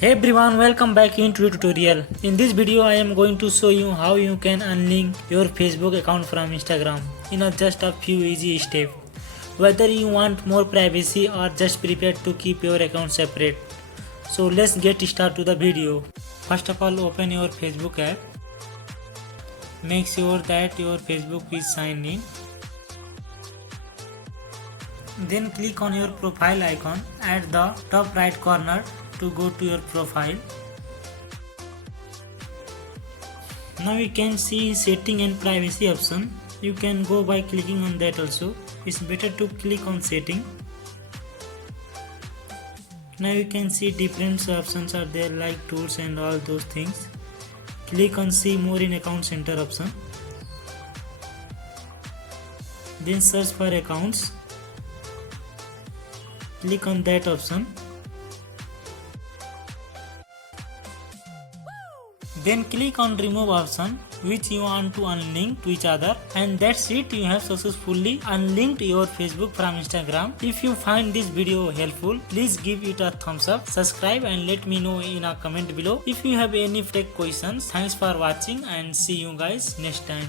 Hey everyone, welcome back into the tutorial. In this video I am going to show you how you can unlink your Facebook account from Instagram in just a few easy steps. Whether you want more privacy or just prepared to keep your account separate. So let's get started to the video. First of all, open your Facebook app. Make sure that your Facebook is signed in. Then click on your profile icon at the top right corner to go to your profile. Now you can see setting and privacy option. You can go by clicking on that also. It's better to click on setting. Now you can see different options are there like tools and all those things. Click on see more in account center option. Then search for accounts. Click on that option. Then click on remove option which you want to unlink to each other, and that's it. You have successfully unlinked your Facebook from Instagram. If you find this video helpful, please give it a thumbs up, subscribe and let me know in a comment below. If you have any tech questions, thanks for watching and see you guys next time.